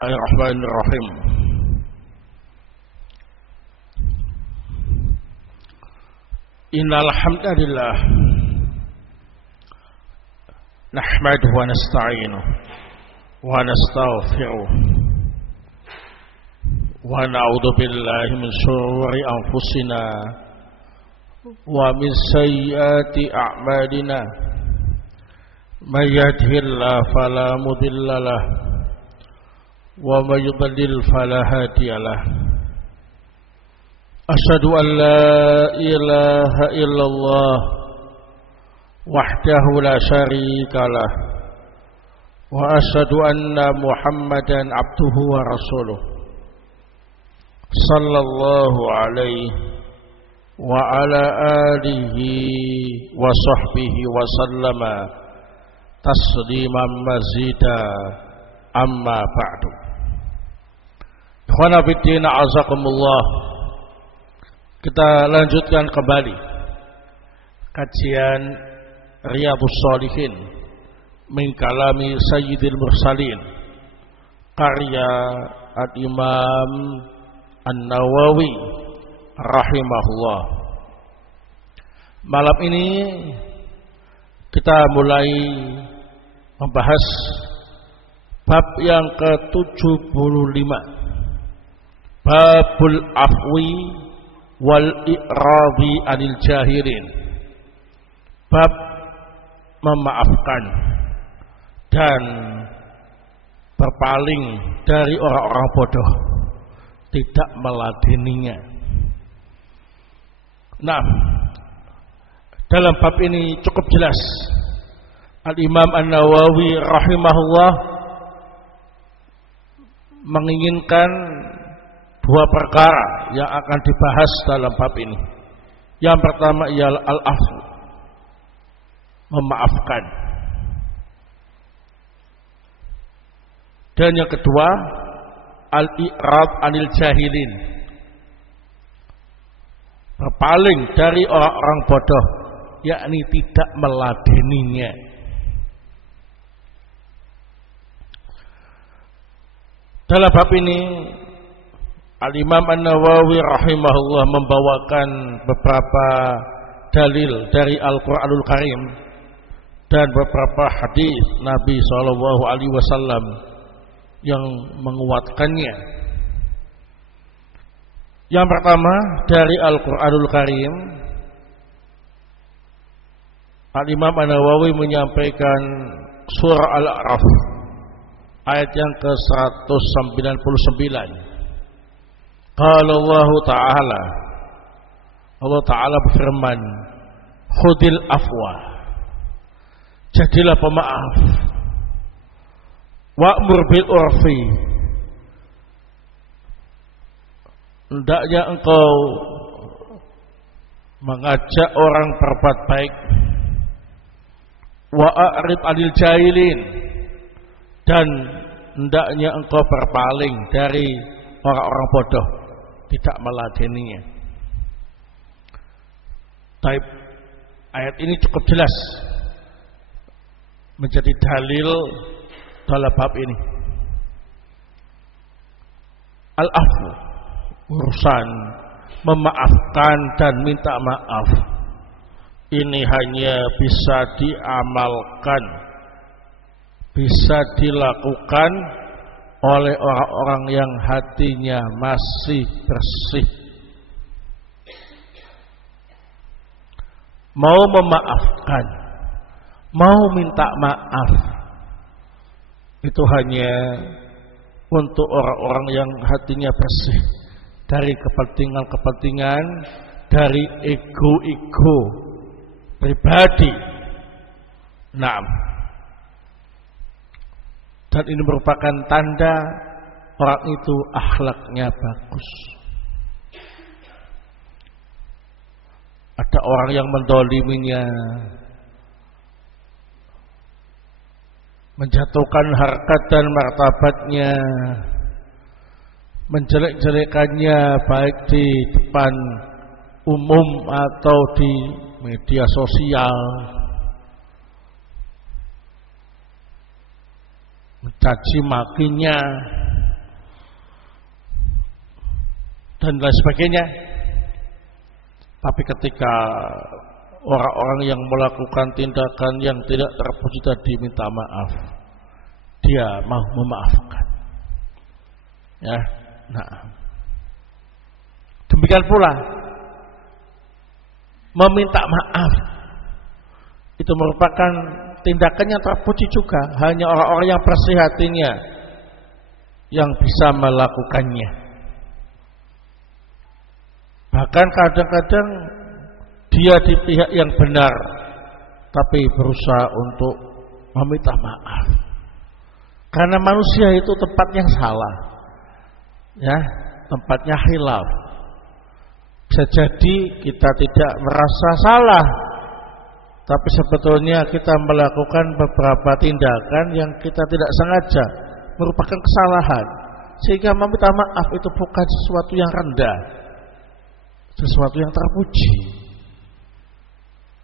Bismillahirrahmanirrahim. Innal hamdalillah nahmaduhu wa nasta'inuhu wa nastaghfiruh wa na'udzu billahi min shururi anfusina wa min sayyiati a'malina. May yahdihillahu fala mudilla lahu wa may yudlil fala hadiya lahu. Asyhadu an la ilaha illallah wahdahu la syarika lah wa asyhadu anna Muhammadan abduhu wa rasuluh sallallahu alaihi wa ala alihi wa sahbihi wa sallama tasliman mazida amma ba'du. Ikhwana fiddin a'azakumullah. Kita lanjutkan kembali kajian Riyadhus Shalihin min kalami Sayyidil Mursalin karya Al-Imam An-Nawawi rahimahullah. Malam ini kita mulai membahas bab yang ke-75, Babul Afwi wal i'radi anil jahilin. Bab memaafkan dan berpaling dari orang-orang bodoh, tidak meladeninya. Nah, dalam bab ini cukup jelas Al-Imam An-Nawawi rahimahullah menginginkan dua perkara yang akan dibahas dalam bab ini. Yang pertama ialah al-afwu, memaafkan. Dan yang kedua al-i'rad anil jahilin, berpaling dari orang-orang bodoh, yakni tidak meladeninya. Dalam bab ini Al-Imam An-Nawawi rahimahullah membawakan beberapa dalil dari Al-Quranul Karim dan beberapa hadis Nabi SAW yang menguatkannya. Yang pertama dari Al-Quranul Karim, Al-Imam An-Nawawi menyampaikan surah Al-A'raf ayat yang ke-199. Qala Allah Ta'ala berfirman, khudil afwa, jadilah pemaaf, wa'mur bil urfi, hendaknya engkau mengajak orang berbuat baik, wa'arid anil jahilin, dan hendaknya engkau berpaling dari orang-orang bodoh, tidak meladeninya. Taib, ayat ini cukup jelas menjadi dalil dalam bab ini. Al-afwu, urusan memaafkan dan minta maaf, ini hanya bisa diamalkan, bisa dilakukan oleh orang-orang yang hatinya masih bersih. Mau memaafkan, mau minta maaf, itu hanya untuk orang-orang yang hatinya bersih dari kepentingan-kepentingan, dari ego-ego pribadi. Nah, dan ini merupakan tanda orang itu akhlaknya bagus. Ada orang yang mendoliminya, menjatuhkan harkat dan martabatnya, menjelek-jelekannya baik di depan umum atau di media sosial, mencaci makinya, dan lain sebagainya. Tapi ketika orang-orang yang melakukan tindakan yang tidak terpuji tadi minta maaf, dia mau memaafkan. Ya, nah, demikian pula meminta maaf itu merupakan tindakan yang terpuji juga. Hanya orang-orang yang bersih hatinya yang bisa melakukannya. Bahkan kadang-kadang dia di pihak yang benar, tapi berusaha untuk meminta maaf. Karena manusia itu tempatnya salah, ya, tempatnya khilaf. Bisa jadi kita tidak merasa salah, tapi sebetulnya kita melakukan beberapa tindakan yang kita tidak sengaja merupakan kesalahan, sehingga meminta maaf itu bukan sesuatu yang rendah, sesuatu yang terpuji.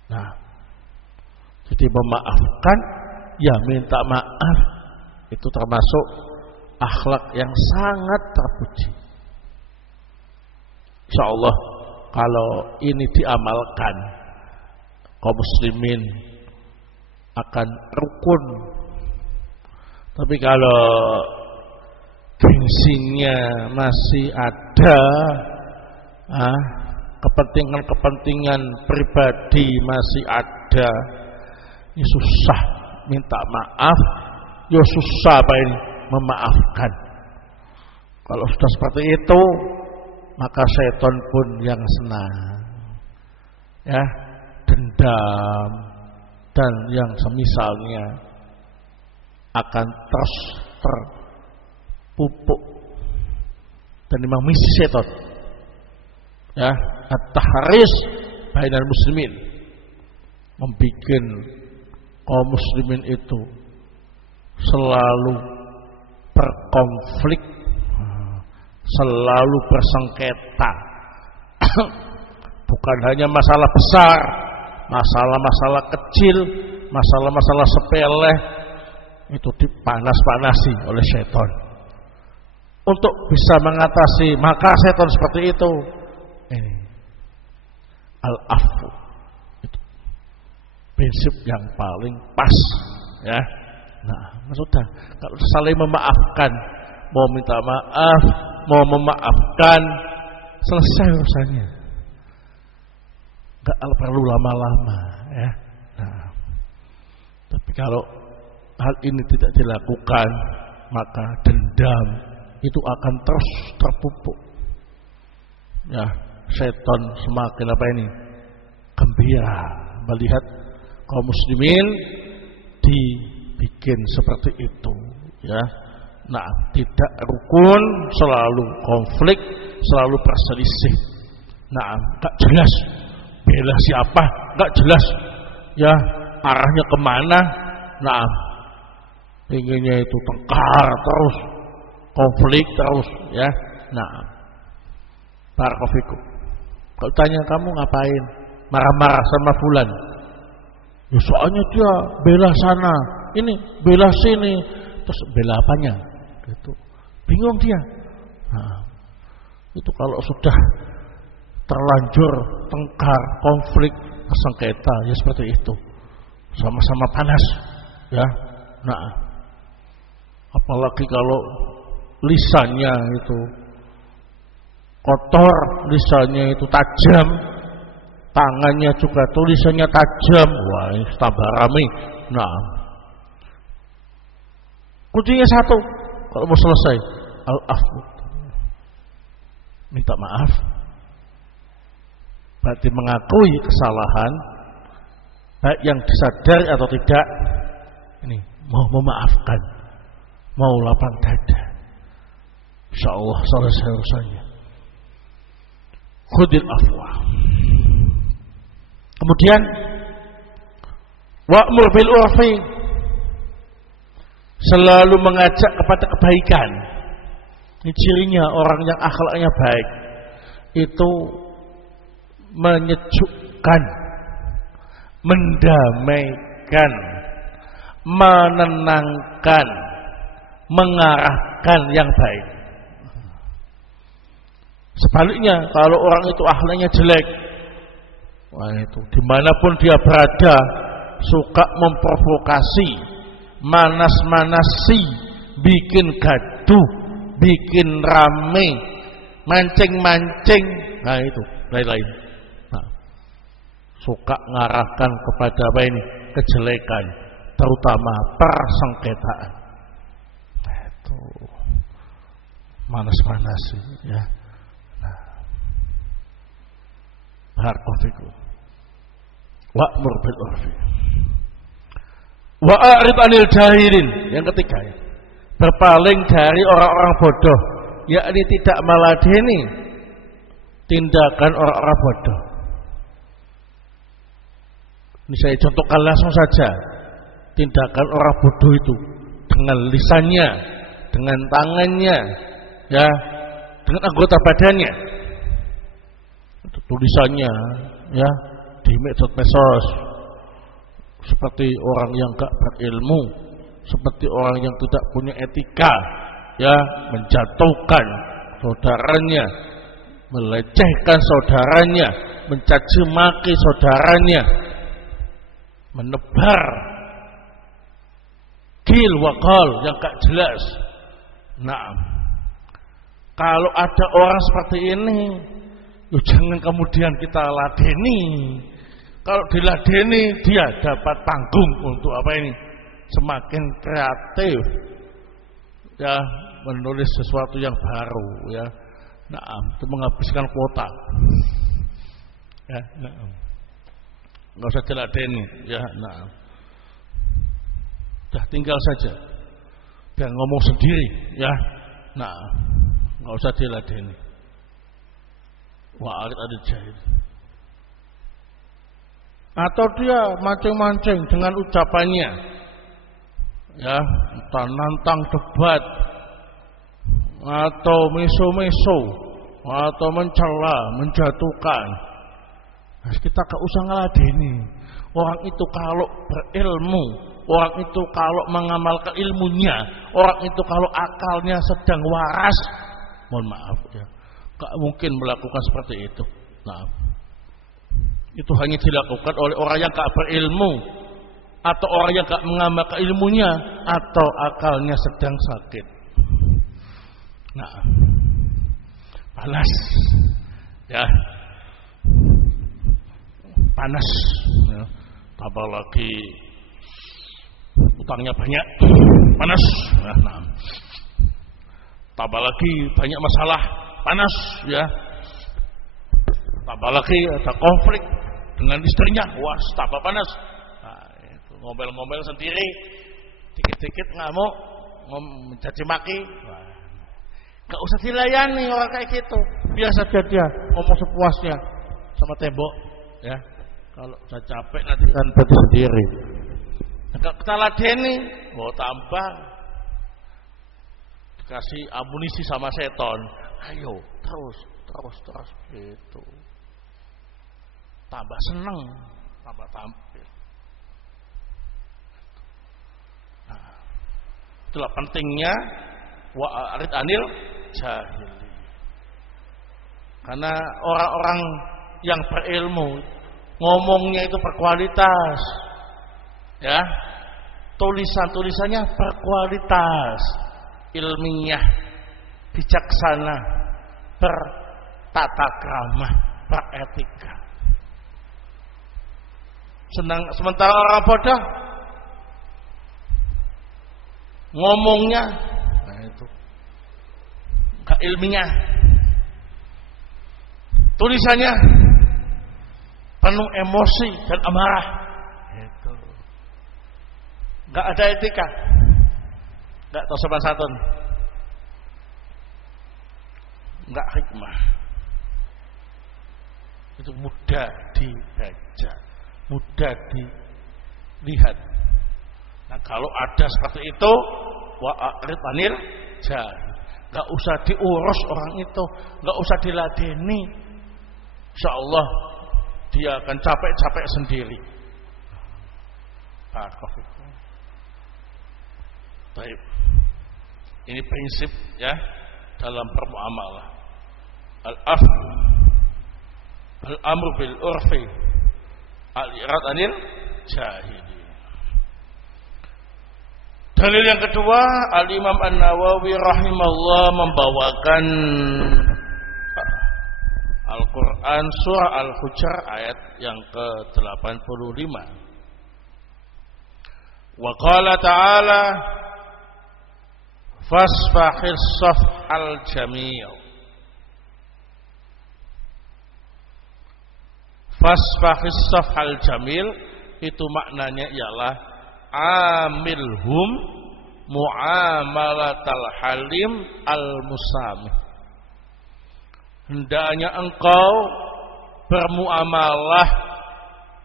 Nah, jadi memaafkan, ya minta maaf, itu termasuk akhlak yang sangat terpuji. Insyaallah kalau ini diamalkan, kaum muslimin akan rukun. Tapi kalau gengsinya masih ada, kepentingan-kepentingan pribadi masih ada, ini susah minta maaf, ya susah apa ini memaafkan. Kalau sudah seperti itu, maka setan pun yang senang, ya, dendam dan yang semisalnya akan terus terpupuk dan memang misi setan, ya, at-tahris bainal muslimin, membikin kaum muslimin itu selalu berkonflik, selalu bersengketa. Bukan hanya masalah besar, masalah-masalah kecil, masalah-masalah sepele itu dipanas-panasi oleh setan. Untuk bisa mengatasi maka setan seperti itu, ini al-afu, itu prinsip yang paling pas, ya. Nah, sudah, kalau saling memaafkan, mau minta maaf, mau memaafkan, selesai urusannya. Enggak perlu lama-lama, ya. Nah, tapi kalau hal ini tidak dilakukan, maka dendam itu akan terus terpupuk. Ya, setan semakin apa ini? Gembira melihat kaum muslimin dibikin seperti itu, ya. Nah, tidak rukun, selalu konflik, selalu perselisih. Nah, enggak jelas bela siapa, enggak jelas, ya, arahnya kemana. Nah, inginnya itu tengkar terus, konflik terus, ya. Nah, barakallahu. Kalau tanya kamu ngapain, marah-marah sama fulan, ya soalnya dia bela sana, ini bela sini, terus bela apanya? Gitu. Bingung dia. Nah, itu kalau sudah terlanjur tengkar, konflik, sengketa, ya seperti itu, sama-sama panas, ya. Nah, apalagi kalau lisannya itu kotor, lisannya itu tajam, tangannya juga tulisannya tajam, wah ini tambah rame. Nah, kuncinya satu, kalau mau selesai, al-afwu, minta maaf, berarti mengakui kesalahan, baik yang disadari atau tidak, ini mau memaafkan, mau lapang dada, insyaallah selesai urusannya. Khudil afwa. Kemudian wa'mur bil urfi, selalu mengajak kepada kebaikan. Ini cirinya orang yang akhlaknya baik, itu menyejukkan, mendamaikan, menenangkan, mengarahkan yang baik. Sebaliknya, kalau orang itu akhlaknya jelek, wah itu dimanapun dia berada, suka memprovokasi, manas-manasi, bikin gaduh, bikin rame, mancing-mancing, nah itu lain-lain. Nah, suka ngarahkan kepada apa ini? Kejelekan, terutama persengketaan. Nah, itu manas-manasi, ya. Nah, barakallahu wa'mur bil urfi wa'arid 'anil jahilin. Yang ketiga, ya, berpaling dari orang-orang bodoh, yakni tidak meladeni tindakan orang-orang bodoh. Ini saya contohkan langsung saja tindakan orang bodoh itu, dengan lisannya, dengan tangannya, ya, dengan anggota badannya, tulisannya, ya, di medsos, seperti orang yang gak berilmu, seperti orang yang tidak punya etika, ya, menjatuhkan saudaranya, melecehkan saudaranya, mencaci maki saudaranya, menebar qil wa qal yang gak jelas. Nah, kalau ada orang seperti ini, jangan kemudian kita ladeni. Kalau diladeni, dia dapat panggung untuk apa ini? Semakin kreatif, ya, menulis sesuatu yang baru, ya. Nah, itu menghabiskan kuota, ya. Nah, nggak usah diladeni, ya. Nah, dah tinggal saja, biar ngomong sendiri, ya. Nah, nggak usah diladeni. Wa'arid 'anil jahil. Atau dia mancing-mancing dengan ucapannya, ya, entah nantang debat, atau meso-meso, atau mencela, menjatuhkan. Nah, kita gak usah ngeladeni. Orang itu kalau berilmu, orang itu kalau mengamalkan ilmunya, orang itu kalau akalnya sedang waras, mohon maaf, ya, gak mungkin melakukan seperti itu. Nah, itu hanya dilakukan oleh orang yang gak berilmu, atau orang yang gak mengamalkan ilmunya, atau akalnya sedang sakit. Nah, panas, ya, panas, ya. Tambah lagi utangnya banyak, panas. Nah, tambah lagi banyak masalah, panas, ya. Tambah lagi ada konflik dengan istrinya, wah, tambah panas. Nah, itu ngomel-ngomel sendiri, dikit-dikit ngamuk, mencaci maki. Wah, gak usah dilayani orang kayak gitu. Biasa dia ngomong sepuasnya sama tembok, ya. Kalau saya capek nanti kan berarti sendiri. Nah, kita ladeni, oh tambah dikasih amunisi sama seton. Ayo terus gitu. Tambah seneng, tambah tampil. Nah, itulah pentingnya wa'arid 'anil jahil. Karena orang-orang yang berilmu ngomongnya itu berkualitas, ya, tulisannya berkualitas, ilmiah, bijaksana, bertata krama, beretika. Sementara orang bodoh ngomongnya, nah itu gak ilmiah, tulisannya penuh emosi dan amarah, itu gak ada etika, gak tahu sopan santun, gak hikmah. Itu mudah dibaca, mudah dilihat. Nah, kalau ada seperti itu, wa'arid 'anil jahil, gak usah diurus orang itu, gak usah diladeni. Insyaallah dia akan capek-capek sendiri. Baik. Ini prinsip, ya, dalam bermuamalah. al-afw, al-amru bil urfi, al-i'rad anil jahili. Dalil yang kedua, Al-Imam An-Nawawi rahimahullah membawakan Al-Quran surah Al-Hujurat ayat yang ke-85. Wa qala ta'ala fasfahis safhal jamil. Fasfahis safhal jamil itu maknanya ialah amilhum muamalatal halim al-musamih. Hendaknya engkau bermuamalah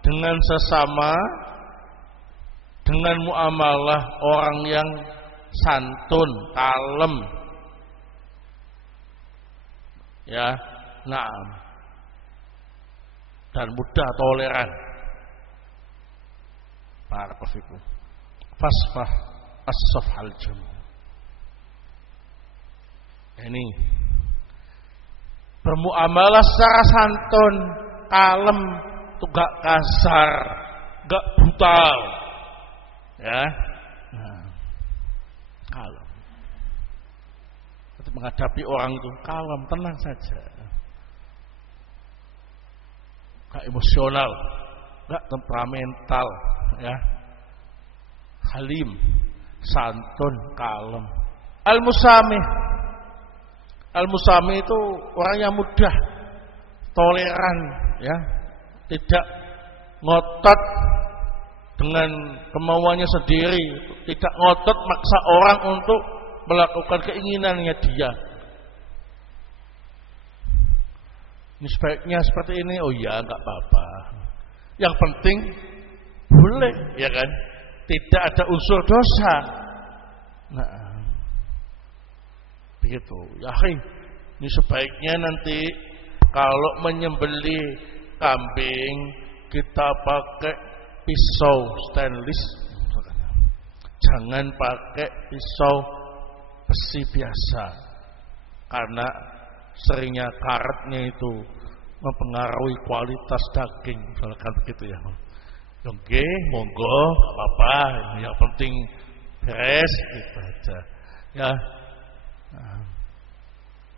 dengan sesama dengan muamalah orang yang santun, kalem. Ya, na'am. Dan mudah toleran. Barakallahu. Fasfah as-safhal jamil. Ini bermuamalah secara santun, kalem, itu gak kasar, gak brutal, ya, kalem. Menghadapi orang itu kalem, tenang saja, gak emosional, gak temperamental, ya, halim, santun, kalem. Al-musamih. Al-Musami itu orang yang mudah, toleran, ya, tidak ngotot dengan kemauannya sendiri, tidak ngotot maksa orang untuk melakukan keinginannya dia. Ini sebaiknya seperti ini, oh ya, enggak apa-apa. Yang penting boleh, ya kan? Tidak ada unsur dosa. Nah, begitu. Ya, ini sebaiknya nanti kalau menyembelih kambing kita pakai pisau stainless, jangan pakai pisau besi biasa, karena seringnya karetnya itu mempengaruhi kualitas daging, misalkan begitu ya. Oke, monggo, apa-apa, yang penting beres gitu aja. Ya. Nah,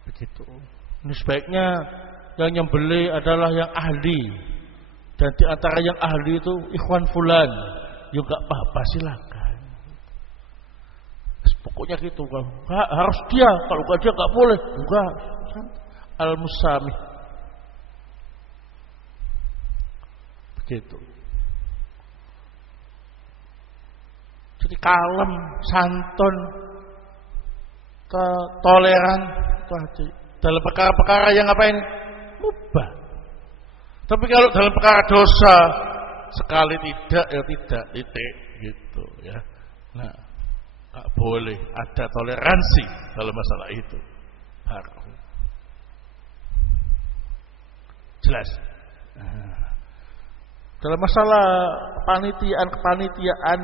begitu. Ini sebaiknya yang nyembelih adalah yang ahli, dan di antara yang ahli itu ikhwan fulan. Ya enggak apa-apa, silakan. Pokoknya gitu kan. Harus dia, kalau enggak dia enggak boleh. Enggak. Al-Musami. Begitu. Jadi kalem, santun, toleran itu aja. Dalam perkara-perkara yang ngapain? Mubah. Tapi kalau dalam perkara dosa, sekali tidak ya tidak, titik gitu ya. Nah, tak boleh ada toleransi dalam masalah itu. Jelas. Dalam masalah kepanitiaan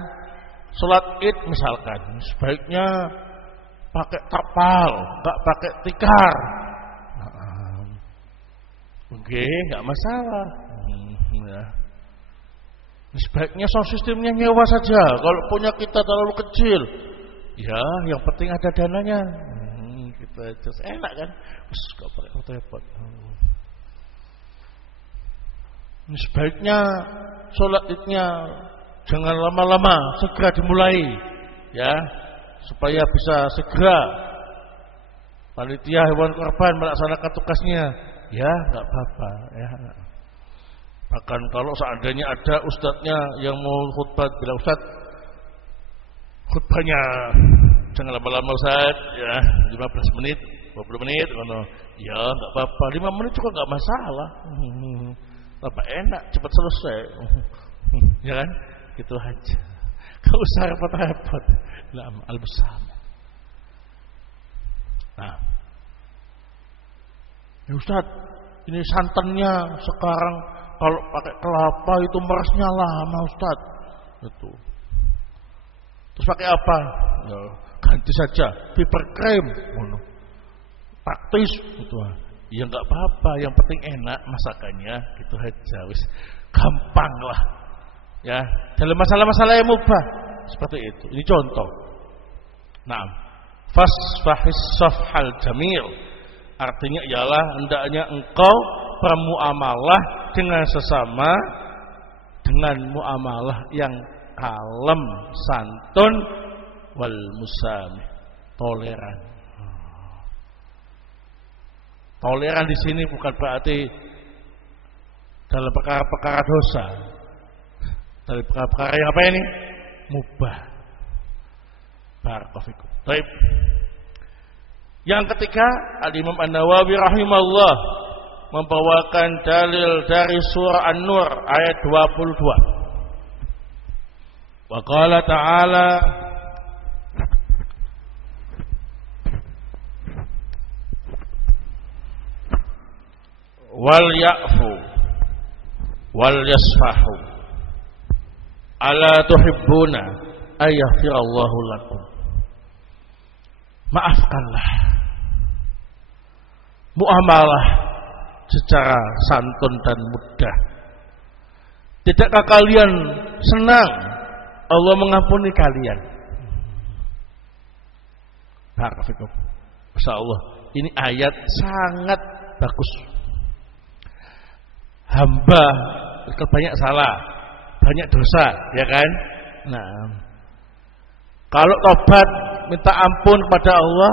sholat Id misalkan, sebaiknya pakai tapal, enggak pakai tikar. Oke, enggak masalah. Ya. Sebaiknya sound sistemnya nyewa saja. Kalau punya kita terlalu kecil, ya, yang penting ada dananya. Gitu aja, enak kan? Enggak pakai repot. Sebaiknya sholat Idnya jangan lama-lama, segera dimulai, ya, supaya bisa segera panitia hewan kurban melaksanakan tugasnya. Ya, enggak apa-apa, ya. Bahkan kalau seandainya ada ustadznya yang mau khutbah, bila ustadz khutbahnya jangan lama-lama Ustaz, ya, 15 menit, 20 menit, ya enggak apa-apa, 5 menit juga enggak masalah. Apa enak, cepat selesai. Ya kan? Gitu aja. Enggak usah repot-repot. Al-Musami. Nah, ya Ustaz, ini santannya sekarang kalau pakai kelapa itu meresnya lama Ustaz. Itu. Terus pakai apa? Ya, ganti saja paper cream. Praktis gitu. Ya enggak apa-apa, yang penting enak masakannya, gitu aja wis. Gampang lah. Ya, dalam masalah-masalah yang mubah seperti itu. Ini contoh. Naam. Fasfahis safhal jamil. Artinya ialah hendaknya engkau bermuamalah dengan sesama dengan muamalah yang kalem, santun, wal musamih, toleran. Toleran di sini bukan berarti dalam perkara-perkara dosa, dalam perkara-perkara yang apa ini? Mubah. Barakallahu fikum. Baik. Yang ketiga, Al-Imam An-Nawawi rahimahullah membawakan dalil dari surah An-Nur ayat 22. Wa qala ta'ala wal ya'fu wal yasfahu ala tuhibbuna ayaghfirallahu lakum. Maafkanlah, muamalah secara santun dan mudah. Tidakkah kalian senang Allah mengampuni kalian? Barakallahu. Masyaallah, ini ayat sangat bagus. Hamba banyak salah, banyak dosa, ya kan? Nah, kalau tobat minta ampun kepada Allah,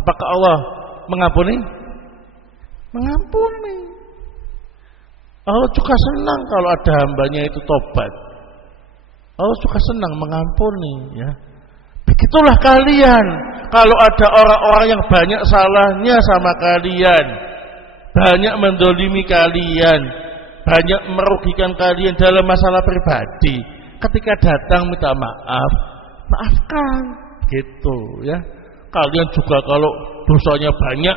apakah Allah mengampuni? Mengampuni. Allah juga senang kalau ada hambanya itu tobat. Allah juga senang mengampuni, ya. Begitulah kalian. Kalau ada orang-orang yang banyak salahnya sama kalian, banyak mendolimi kalian, banyak merugikan kalian dalam masalah pribadi, ketika datang minta maaf, maafkan, gitu ya. Kalian juga kalau dosanya banyak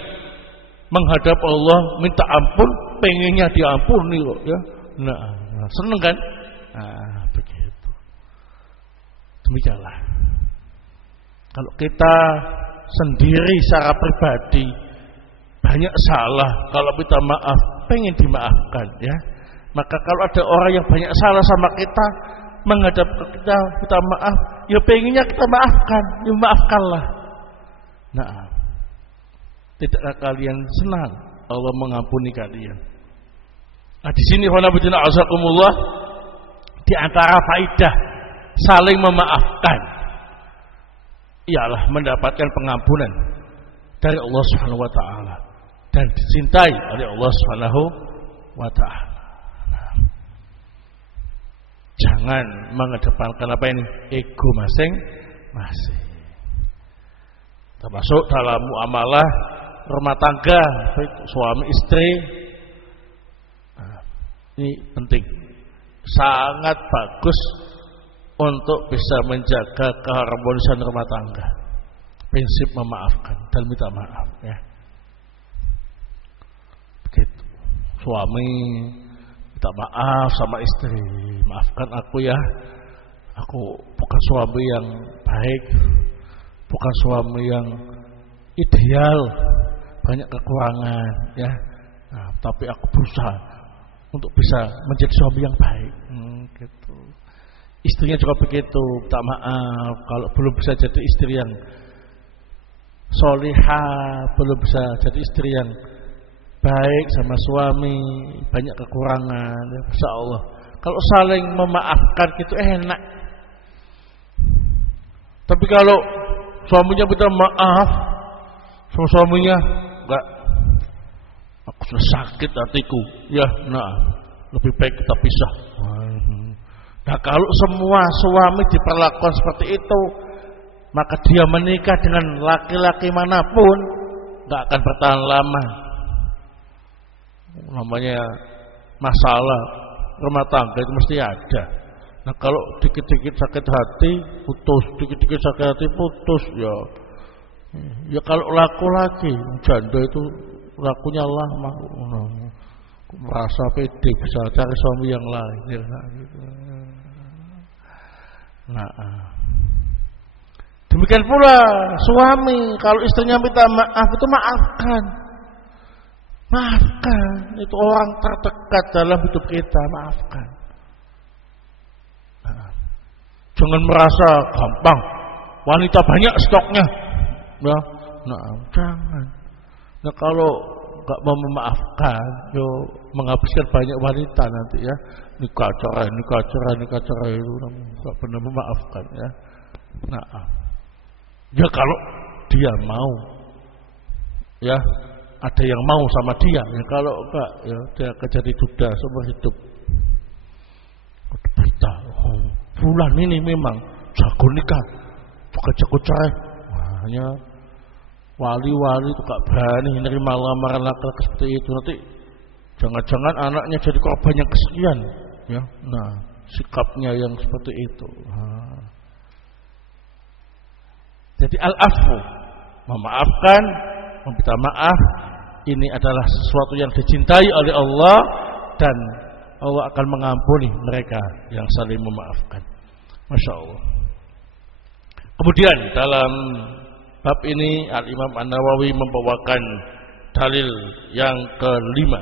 menghadap Allah minta ampun, pengennya diampuni kok ya. Nah, seneng kan? Nah, begitu. Demikianlah. Kalau kita sendiri secara pribadi banyak salah, kalau minta maaf pengen dimaafkan ya. Maka kalau ada orang yang banyak salah sama kita, menghadap ke kita minta maaf, ya pengennya kita maafkan, ya maafkanlah. Nah, tidakkah kalian senang Allah mengampuni kalian? Nah, di sini khonabudina azakumullah, di antara faidah saling memaafkan ialah mendapatkan pengampunan dari Allah Subhanahu wa taala dan dicintai oleh Allah Subhanahu wa taala. Jangan mengedepankan apa ini? Ego masing-masing. Termasuk dalam muamalah rumah tangga, baik suami istri. Nah, ini penting. Sangat bagus untuk bisa menjaga keharmonisan rumah tangga. Prinsip memaafkan dan minta maaf ya. Begitu. Suami minta maaf sama istri, maafkan aku ya, aku bukan suami yang baik, bukan suami yang ideal, banyak kekurangan ya. Nah, tapi aku berusaha untuk bisa menjadi suami yang baik. Gitu. Istrinya juga begitu, minta maaf kalau belum bisa jadi istri yang solihah, belum bisa jadi istri yang baik sama suami, banyak kekurangan ya, Masya Allah. Kalau saling memaafkan gitu enak. Tapi kalau suaminya minta maaf sama suaminya, enggak, aku sudah sakit hatiku ya, nah lebih baik kita pisah. Nah, kalau semua suami diperlakukan seperti itu, maka dia menikah dengan laki-laki manapun enggak akan bertahan lama. Namanya masalah rumah tangga itu mesti ada. Nah, kalau dikit-dikit sakit hati putus, dikit-dikit sakit hati putus ya. Ya kalau laki-laki janda itu lakunya lama, merasa pede bisa cari suami yang lain ya, gitu. Nah, demikian pula suami kalau istrinya minta maaf itu maafkan. Maafkan, itu orang terdekat dalam hidup kita, maafkan. Jangan merasa gampang, wanita banyak stoknya, ya. Jangan. Nah, kalau nggak mau memaafkan, yo menghabiskan banyak wanita nanti ya. Nikah cerai itu nggak pernah memaafkan ya. Ya kalau dia mau, ya ada yang mau sama dia. Ya kalau enggak, ya dia akan jadi duda seumur hidup. Berita, fulan ini memang jago nikah, juga jago cerai. Hanya wali-wali itu gak berani menerima lamaran laki-laki seperti itu. Nanti jangan-jangan anaknya jadi korban yang kesekian, ya. Nah, sikapnya yang seperti itu. Jadi al-afwu, memaafkan, meminta maaf, ini adalah sesuatu yang dicintai oleh Allah dan Allah akan mengampuni mereka yang saling memaafkan. Masya Allah. Kemudian dalam bab ini Al-Imam An-Nawawi membawakan dalil yang kelima.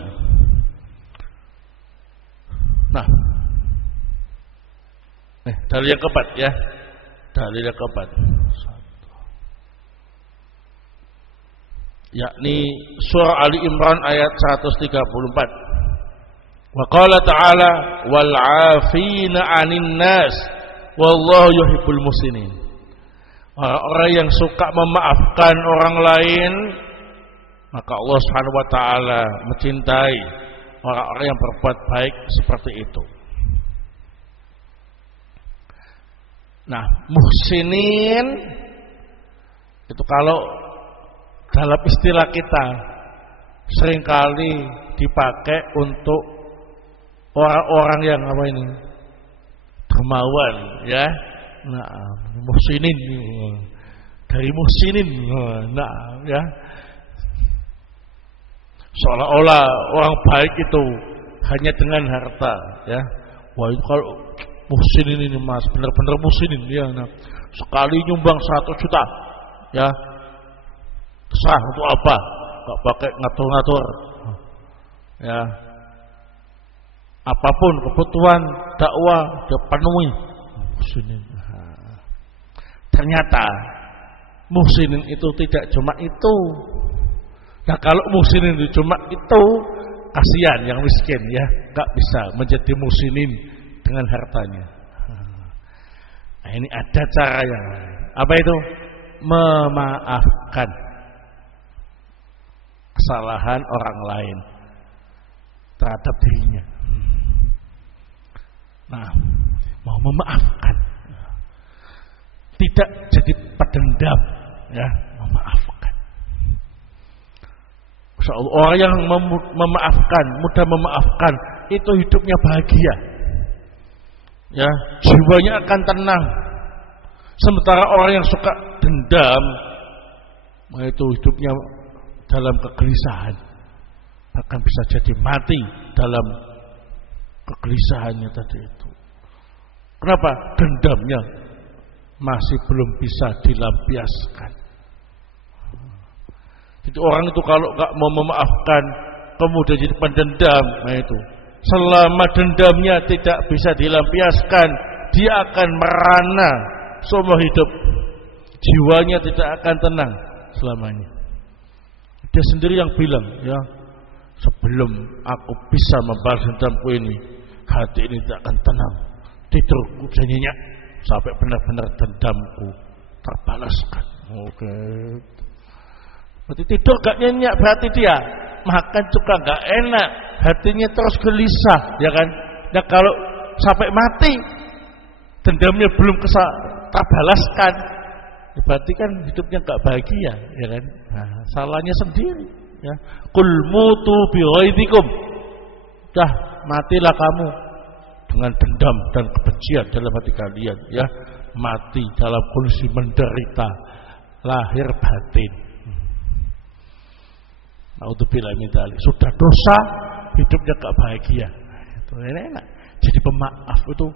Nah, dalil yang keempat ya. Dalil yang keempat. Yakni surah Ali Imran ayat 134. Wa qala ta'ala wal 'afina 'anil nas wallahu yuhibbul muhsinin. Orang yang suka memaafkan orang lain, maka Allah Subhanahu wa taala mencintai orang-orang yang berbuat baik seperti itu. Nah, muhsinin itu kalau dalam istilah kita seringkali dipakai untuk orang-orang yang apa ini? Dermawan, ya. Nah, muhsinin dari muhsinin, nah, ya. Seolah-olah orang baik itu hanya dengan harta, ya. Wah, itu kalau muhsinin ini mas, benar-benar muhsinin, ya. Nah, sekali nyumbang 100 juta, ya. Sah untuk apa? Gak pakai ngatur-ngatur, ya. Apapun kebutuhan dakwah dia penuhi. Muhsinin. Ternyata muhsinin itu tidak cuma itu. Nah, kalau muhsinin itu cuma itu, kasihan yang miskin ya, nggak bisa menjadi muhsinin dengan hartanya. Nah, ini ada cara yang lain. Apa itu? Memaafkan kesalahan orang lain terhadap dirinya. Nah, mau memaafkan, tidak jadi pendendam, ya, memaafkan. Masya Allah, orang yang memaafkan, mudah memaafkan, itu hidupnya bahagia, ya, jiwanya akan tenang. Sementara orang yang suka dendam, itu hidupnya dalam kegelisahan, bahkan bisa jadi mati dalam kegelisahannya tadi itu. Kenapa? Dendamnya masih belum bisa dilampiaskan. Jadi orang itu kalau nggak mau memaafkan, kemudian jadi pendendam, nah itu selama dendamnya tidak bisa dilampiaskan, dia akan merana seumur hidup. Jiwanya tidak akan tenang selamanya. Dia sendiri yang bilang, ya, sebelum aku bisa membalas dendamku ini, hati ini tidak akan tenang. Tidurku nyenyak sampai benar-benar dendamku terbalaskan. Oke. Berarti tidur gak nyenyak berarti dia makan juga gak enak, hatinya terus gelisah, ya kan? Ya kalau sampai mati dendamnya belum terbalaskan, berarti kan hidupnya gak bahagia, ya kan? Nah, salahnya sendiri, ya. Qul mutu bi ghaidikum. Dah, matilah kamu dengan dendam dan kebencian dalam hati kalian, ya. Mati dalam kondisi menderita lahir batin. Naudzubillah min dzalik. Sudah dosa, hidupnya gak bahagia. Itu enak. Jadi pemaaf itu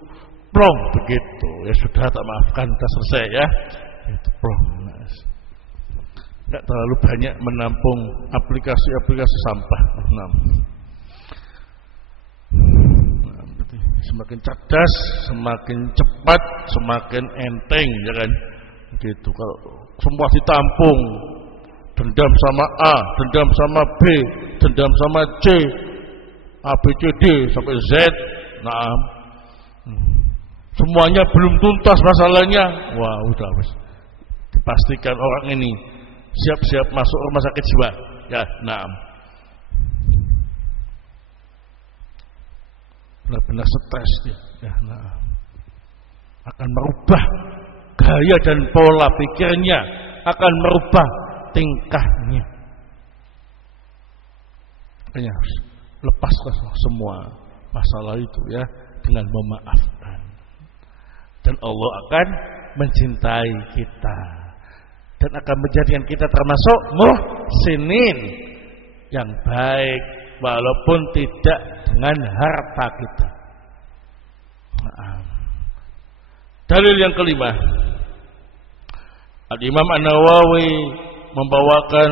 plong begitu. Ya sudah, tak maafkan, sudah selesai, ya. Itu plong. nggak terlalu banyak menampung aplikasi-aplikasi sampah. Semakin cerdas, semakin cepat, semakin enteng, ya kan? Gitu. Kalau semua ditampung, dendam sama A, dendam sama B, dendam sama C, A, B, C, D sampai Z. Nah, semuanya belum tuntas masalahnya. Wah, udah wis. Dipastikan orang ini siap-siap masuk rumah sakit jiwa. Ya, nah. Benar-benar stres dia. Ya, nah. Akan merubah gaya dan pola pikirnya, akan merubah tingkahnya. Makanya harus lepaskan semua masalah itu ya dengan memaafkan. Dan Allah akan mencintai kita dan akan menjadikan kita termasuk muhsinin yang baik walaupun tidak dengan harta kita. Dalil yang kelima, Al-Imam An-Nawawi membawakan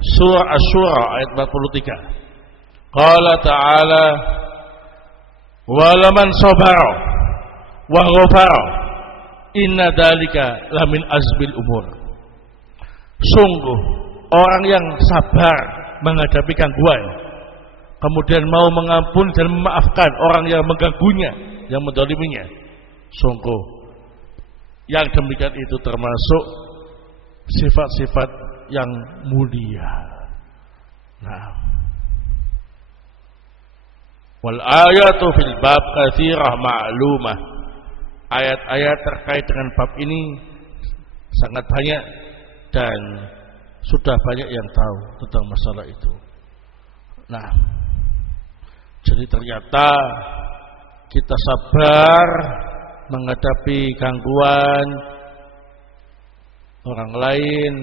surah Asy-Syura ayat 43. Qala ta'ala wa laman sabara wa ghafara inna dzalika lamin azbil umur. Sungguh orang yang sabar menghadapi gangguan, kemudian mau mengampuni dan memaafkan orang yang mengganggunya, yang menzaliminya, sungguh yang demikian itu termasuk sifat-sifat yang mulia. Nah, wal ayatu fil bab katsirah ma'lumah. Ayat-ayat terkait dengan bab ini sangat banyak dan sudah banyak yang tahu tentang masalah itu. Nah, jadi ternyata kita sabar menghadapi gangguan orang lain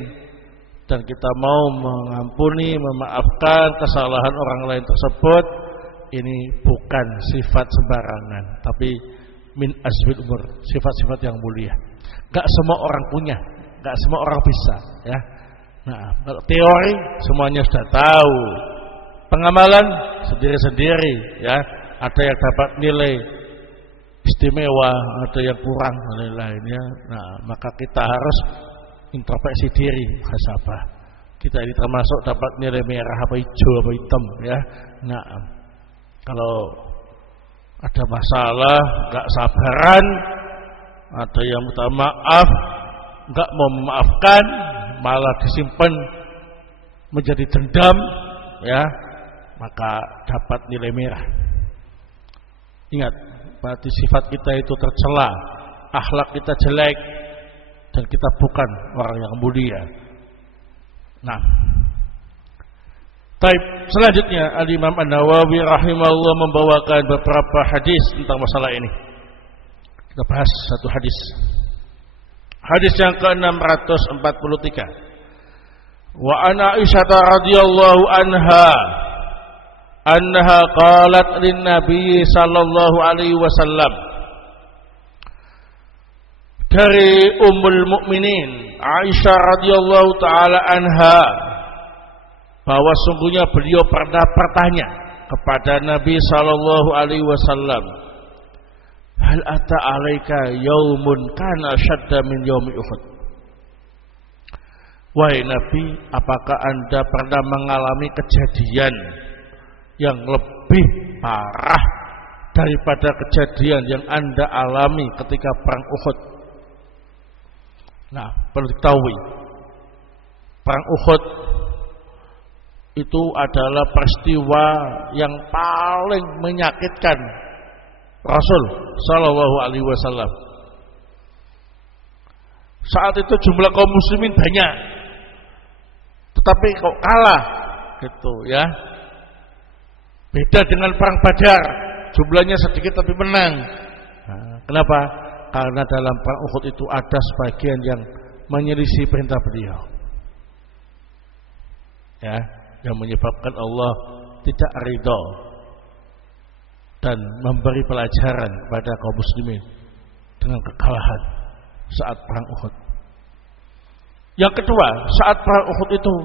dan kita mau mengampuni, memaafkan kesalahan orang lain tersebut, ini bukan sifat sembarangan, tapi min azbil umur, sifat-sifat yang mulia. Gak semua orang punya, gak semua orang bisa, ya. Nah, kalau teori semuanya sudah tahu, pengamalan sendiri-sendiri, ya. Ada yang dapat nilai istimewa, ada yang kurang dan lain-lainnya. Nah, maka kita harus introspeksi diri, muhasabah. Kita ini termasuk dapat nilai merah apa hijau apa hitam, ya. Nah, kalau ada masalah, enggak sabaran, ada yang minta maaf, enggak mau memaafkan, malah disimpan menjadi dendam, ya, maka dapat nilai merah. Ingat, berarti sifat kita itu tercela, akhlak kita jelek, dan kita bukan orang yang mulia. Nah, baik, selanjutnya Al-Imam An-Nawawi rahimahullah membawakan beberapa hadis tentang masalah ini. Kita bahas satu hadis. Hadis yang ke-643. Wa ana Aisyah radhiyallahu anha qalat lin Nabi sallallahu alaihi wasallam, dari Ummul Mukminin Aisyah radhiyallahu taala anha, bahwa sungguhnya beliau pernah bertanya kepada Nabi sallallahu alaihi wasallam, hal ata alaika yaumun kana syadda min yaumi Uhud. Wahai Nabi, apakah Anda pernah mengalami kejadian yang lebih parah daripada kejadian yang Anda alami ketika perang Uhud? Nah, perlu diketahui, perang Uhud itu adalah peristiwa yang paling menyakitkan Rasul sallallahu alaihi wasallam. Saat itu jumlah kaum muslimin banyak, tetapi kok kalah gitu, ya. Beda dengan perang Badar, jumlahnya sedikit tapi menang. Nah, kenapa? Karena dalam perang Uhud itu ada sebagian yang menyelisih perintah beliau, ya, yang menyebabkan Allah tidak ridha dan memberi pelajaran kepada kaum muslimin dengan kekalahan saat perang Uhud. Yang kedua, saat perang Uhud itu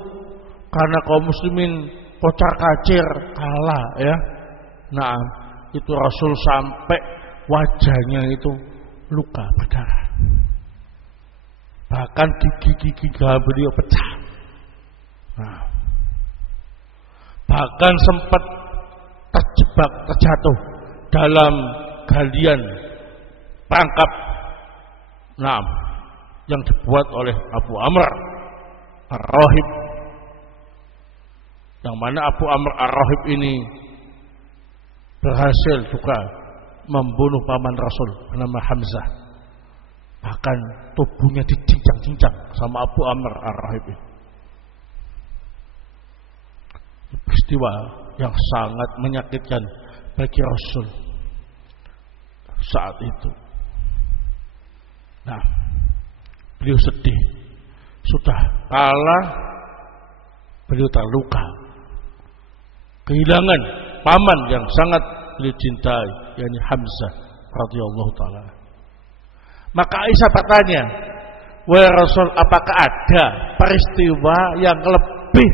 karena kaum muslimin kocar-kacir kalah ya. Nah, itu Rasul sampai wajahnya itu luka berdarah. Bahkan gigi-gigi beliau pecah. Nah, bahkan sempat terjatuh dalam galian perangkap yang dibuat oleh Abu Amr Ar-Rahib, yang mana Abu Amr Ar-Rahib ini berhasil juga membunuh paman Rasul bernama Hamzah. Bahkan tubuhnya dicincang-cincang sama Abu Amr Ar-Rahib ini. Peristiwa yang sangat menyakitkan bagi Rasul saat itu. Nah, beliau sedih, sudah kalah, beliau terluka, kehilangan paman yang sangat beliau cintai, yakni Hamzah radhiyallahu taala. Maka Aisyah bertanya, "Wahai Rasul, apakah ada peristiwa yang lebih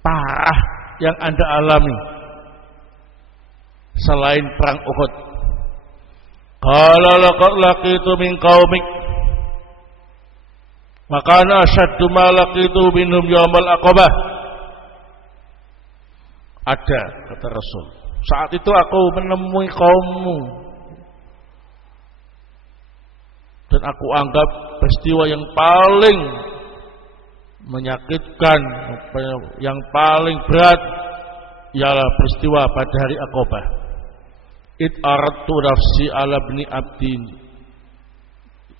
parah yang Anda alami selain perang Uhud?" Qala laqad laqitu min qaumik wa kana ashaddu ma laqitu minhum yaumal aqabah. Ada, kata Rasul, saat itu aku menemui kaummu dan aku anggap peristiwa yang paling menyakitkan, yang paling berat ialah peristiwa pada hari Aqabah. Id aradtu nafsi ala ibni abdi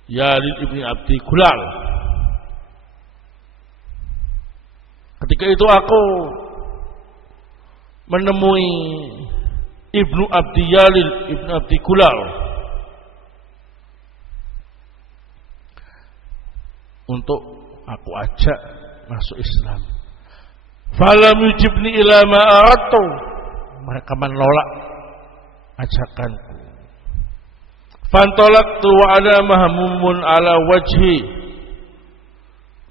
Yalid ibni abdi Gulal. Ketika itu aku menemui ibnu abdi Yalid ibnu abdi Gulal untuk aku ajak masuk Islam. Falam yujibni ila ma aradtu. Mereka menolak ajakanku. Fantolaktu wa ana mahmumun ala wajhi.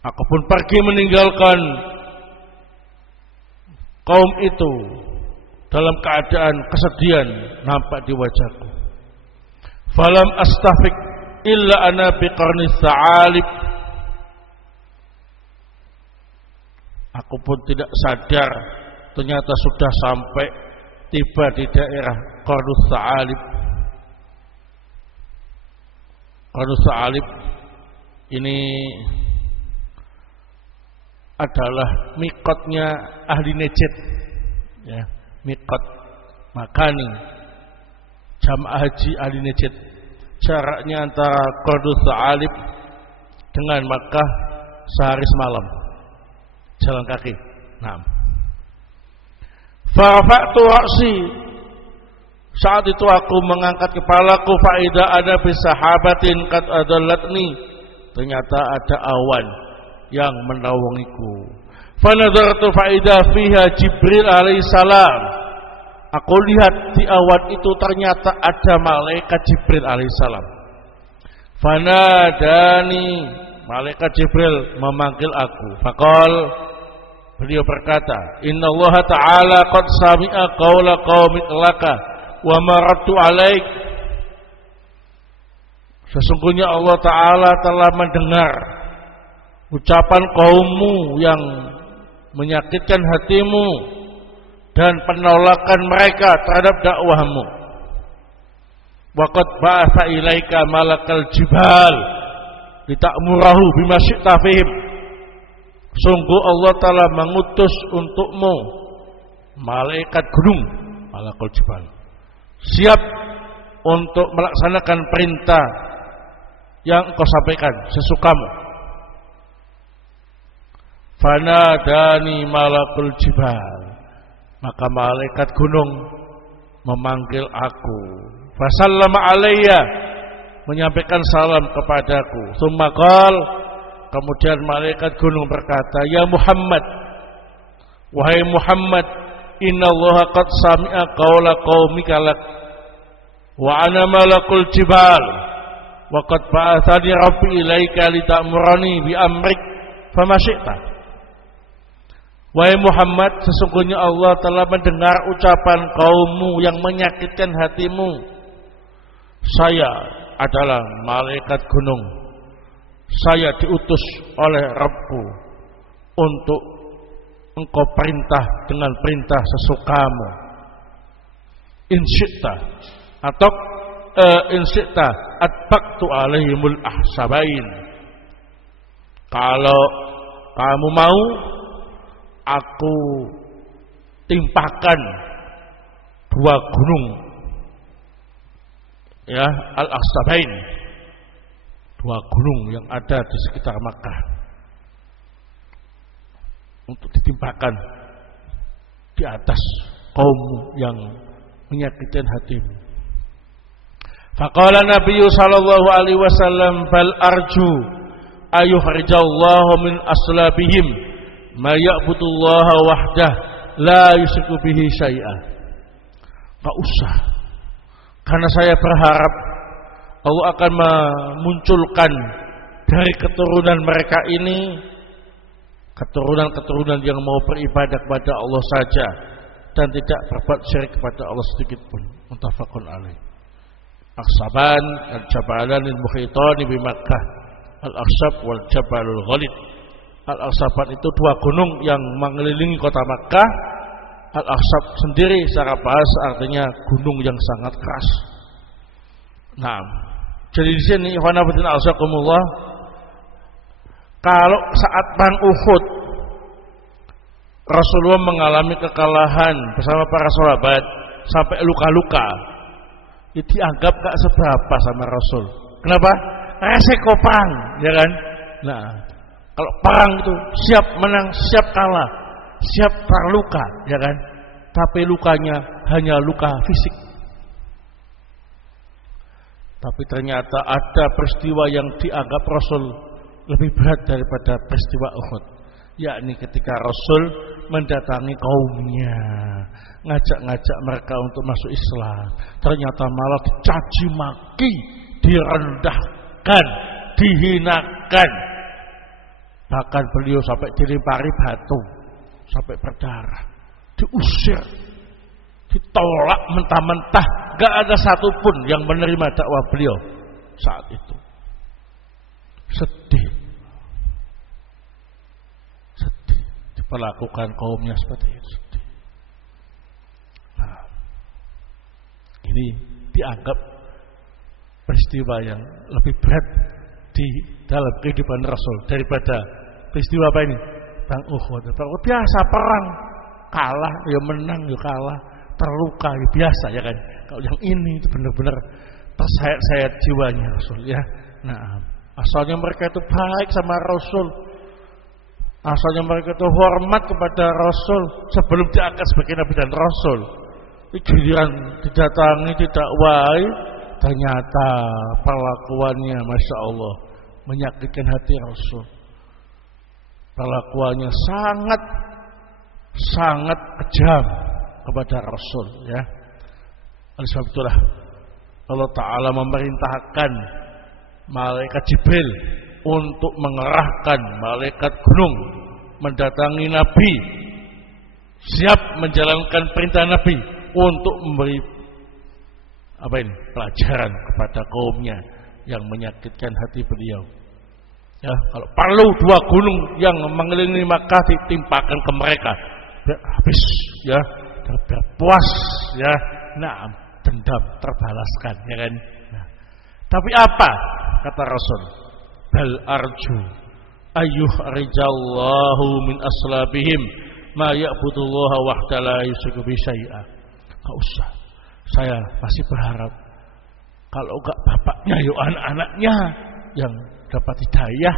Aku pun pergi meninggalkan kaum itu dalam keadaan kesedihan nampak di wajahku. Falam astafiq illa ana biqarni sa'alib. Aku pun tidak sadar ternyata sudah sampai tiba di daerah Qarnus Sa'alib. Qarnus Sa'alib ini adalah mikotnya ahli Najd, ya, mikot makani jamaah haji ahli Najd. Jaraknya antara Qarnus Sa'alib dengan Makkah sehari semalam jalan kaki. Nah, farafa'tu ra'si. Saat itu aku mengangkat kepalaku, faida ada bisahabatin qad adallatni. Ternyata ada awan yang menaungiku. Fa nadartu faida fiha Jibril alaihissalam. Aku lihat di awan itu ternyata ada malaikat Jibril alaihissalam. Fanadani, malaikat Jibril memanggil aku. Faqal, beliau berkata, "Innallaha ta'ala qad sami'a qawla qaumik laka wa maradtu 'alaik." Sesungguhnya Allah Ta'ala telah mendengar ucapan kaummu yang menyakitkan hatimu dan penolakan mereka terhadap dakwahmu. Wa qad ba'atha ilaika malakal jibal lita'murahu bima syi'ta fihim. Sungguh Allah Ta'ala mengutus untukmu malaikat gunung, malakul jibal, siap untuk melaksanakan perintah yang engkau sampaikan sesukamu. Fanadani malakul jibal, maka malaikat gunung memanggil aku. Fasallama alayya, menyampaikan salam kepadaku. Tsumma qala, kemudian malaikat gunung berkata, "Ya Muhammad, wahai Muhammad, innallaha qad sami'a qawla qaumika lak wa ana malakul jibal." wa qad ba'athani rabbi ilaika lita'murani bi amrik fama syi'ta. Wahai Muhammad, sesungguhnya Allah telah mendengar ucapan kaummu yang menyakitkan hatimu. Saya adalah malaikat gunung. Saya diutus oleh Rabbku untuk engkau perintah dengan perintah sesukamu. In syi'ta atau in syi'ta atbaqtu alaihimul ahsabain. Kalau kamu mau, aku timpakan dua gunung, ya, al-ahsabain, dua gunung yang ada di sekitar Makkah, untuk ditimpakan di atas kaum yang menyakitkan hatimu. Faqala Nabi sallallahu alaihi wasallam, bal arju ayuhrijallahu min aslabihim ma ya'budullaha wahdah la yusyriku bihi syai'a. Enggak usah, karena saya berharap Allah akan memunculkan dari keturunan mereka ini keturunan-keturunan yang mau beribadah kepada Allah saja dan tidak berbuat syirik kepada Allah sedikit pun. Muttafaqun alaih. Aksaban al-jabalan al-mukhitani bi Makkah, al-aksab wal jabalul ghalid. Al-aksaban itu dua gunung yang mengelilingi kota Makkah. Al-aksab sendiri secara bahasa artinya gunung yang sangat keras. Nah, jadi di sini ikhwan fillah azakumullah, kalau saat perang Uhud Rasulullah mengalami kekalahan bersama para sahabat sampai luka-luka, itu dianggap gak seberapa sama Rasul. Kenapa? Resiko perang, ya kan? Nah, kalau perang itu siap menang, siap kalah, siap terluka, ya kan? Tapi lukanya hanya luka fisik. Tapi ternyata ada peristiwa yang dianggap Rasul lebih berat daripada peristiwa Uhud, yakni ketika Rasul mendatangi kaumnya, ngajak-ngajak mereka untuk masuk Islam, ternyata malah dicaci maki, direndahkan, dihinakan, bahkan beliau sampai dilempari batu sampai berdarah, diusir, ditolak mentah-mentah, gak ada satupun yang menerima dakwah beliau saat itu. Sedih diperlakukan kaumnya seperti itu, sedih. Nah, ini dianggap peristiwa yang lebih berat di dalam kehidupan Rasul daripada peristiwa apa ini? Perang Uhud. Biasa perang, kalah ya menang ya kalah, terluka ya biasa, ya kan. Kalau yang ini itu benar-benar tersayat-sayat jiwanya Rasul, ya. Nah, asalnya mereka itu baik sama Rasul, asalnya mereka itu hormat kepada Rasul sebelum diangkat sebagai Nabi dan Rasul. Giliran didatangi, didakwai, ternyata perlakuannya Masya Allah menyakitkan hati Rasul. Perlakuannya sangat kejam kepada Rasul, ya. Oleh sebab itulah Allah Ta'ala memerintahkan malaikat Jibril untuk mengerahkan malaikat gunung mendatangi Nabi, siap menjalankan perintah Nabi untuk memberi pelajaran kepada kaumnya yang menyakitkan hati beliau. Ya, kalau perlu dua gunung yang mengelilingi Makkah ditimpakan ke mereka, biar habis, ya, biar puas, ya. Nah, dendam terbalaskan, ya kan. Nah, tapi apa kata Rasul? Bal arju ayyuhrijallahu min aslabihim ma ya'budullaha wahda la yusyriku bihi syai'a. Enggak usah, saya masih berharap kalau enggak bapaknya yuk anak-anaknya yang dapat hidayah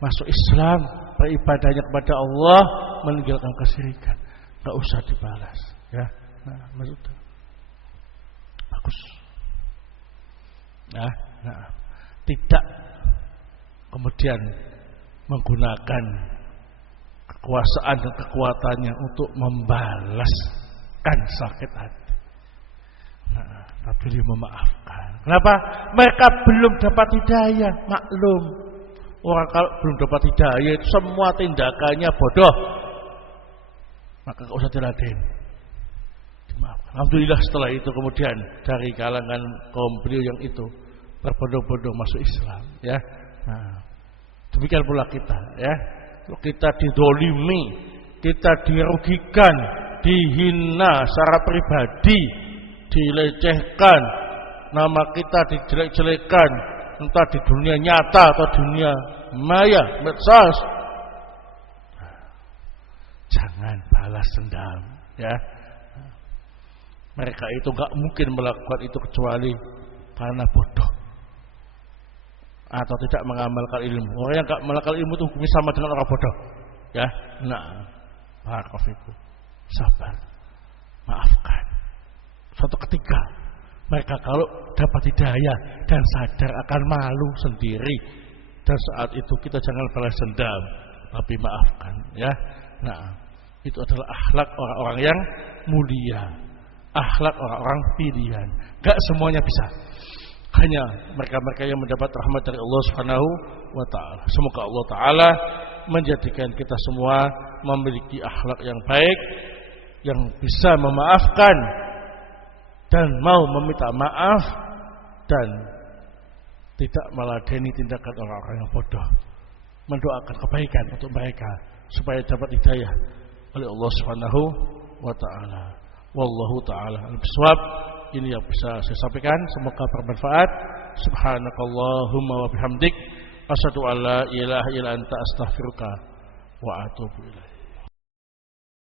masuk Islam, beribadahnya kepada Allah, meninggalkan kesyirikan. Enggak usah dibalas, ya. Nah, maksudnya bagus. Nah, tidak kemudian menggunakan kekuasaan dan kekuatannya untuk membalaskan sakit hati. Tapi dia memaafkan. Kenapa? Mereka belum dapat hidayah, maklum. Orang kalau belum dapat hidayah itu semua tindakannya bodoh. Maka enggak usah diladen. Dimaafkan. Alhamdulillah setelah itu kemudian dari kalangan kaum beliau yang itu berbodoh-bodoh masuk Islam, ya. Nah, demikian pula kita, ya. Kalau kita didolimi, kita dirugikan, dihina secara pribadi, dilecehkan, nama kita dijelek-jelekan, entah di dunia nyata atau dunia maya, medsos. Jangan balas dendam, ya. Mereka itu enggak mungkin melakukan itu kecuali karena bodoh atau tidak mengamalkan ilmu. Orang yang enggak mengamalkan ilmu itu hukumnya sama dengan orang bodoh, ya. Nah, barakallahu, sabar, maafkan. Suatu ketika mereka kalau dapat hidayah dan sadar akan malu sendiri, dan saat itu kita jangan balas dendam, tapi maafkan, ya. Nah, itu adalah akhlak orang-orang yang mulia, akhlak orang-orang pilihan. Gak semuanya bisa, hanya mereka-mereka yang mendapat rahmat dari Allah Subhanahu wa taala. Semoga Allah taala menjadikan kita semua memiliki akhlak yang baik, yang bisa memaafkan dan mau meminta maaf, dan tidak meladeni tindakan orang-orang yang bodoh. Mendoakan kebaikan untuk mereka supaya dapat hidayah oleh Allah Subhanahu wa taala. Wallahu taala al-bisawab. Ini yang bisa saya sampaikan, semoga bermanfaat. Subhanakallahumma wa bihamdik, asyhadu an la ilaha illa anta, astaghfiruka wa atubu ilaik.